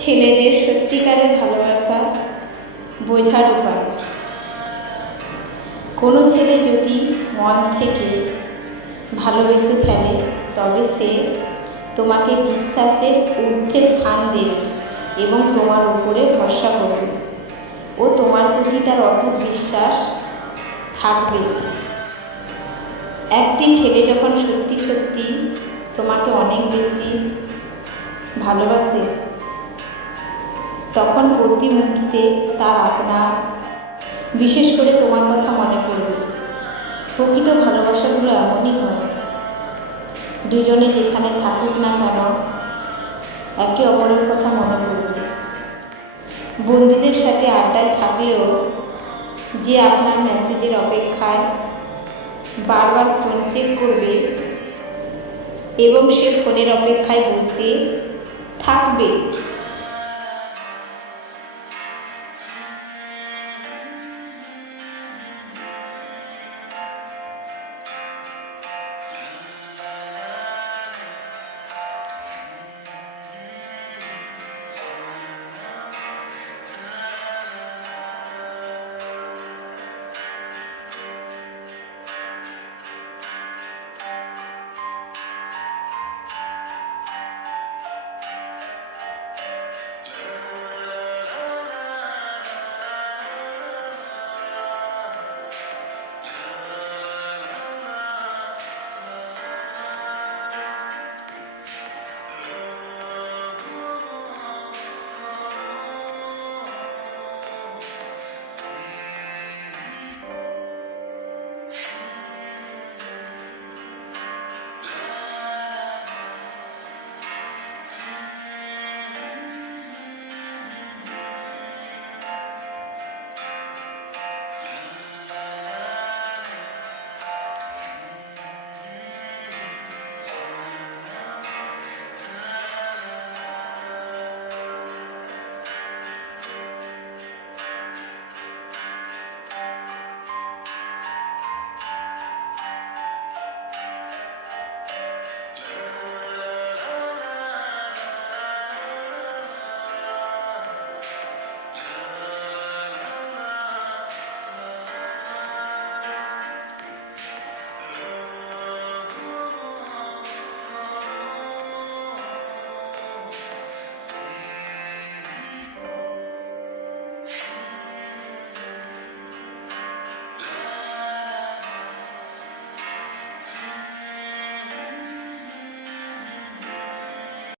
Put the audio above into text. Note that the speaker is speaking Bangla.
ছেলেদের সত্যিকারের ভালোবাসা বোঝার উপায়। কোনো ছেলে যদি মন থেকে ভালোবেসে ফেলে তবে সে তোমাকে বিশ্বাসের ঊর্ধ্বে স্থান দেবে এবং তোমার উপরে ভরসা করবে ও তোমার প্রতি তার অটুট বিশ্বাস থাকবে। একটি ছেলে যখন সত্যি সত্যি তোমাকে অনেক বেশি ভালোবাসে তখন প্রতি মুহূর্তে তার আপনার বিশেষ করে তোমার কথা মনে পড়বে। প্রকৃত ভালোবাসাগুলো এমনই হয়, দুজনে যেখানে থাকুক না কেন একে অপরের কথা মনে পড়বে। বন্ধুদের সাথে আড্ডায় থাকলেও যে আপনার মেসেজের অপেক্ষায় বারবার ফোন চেক করবে এবং সে ফোনের অপেক্ষায় বসে থাকবে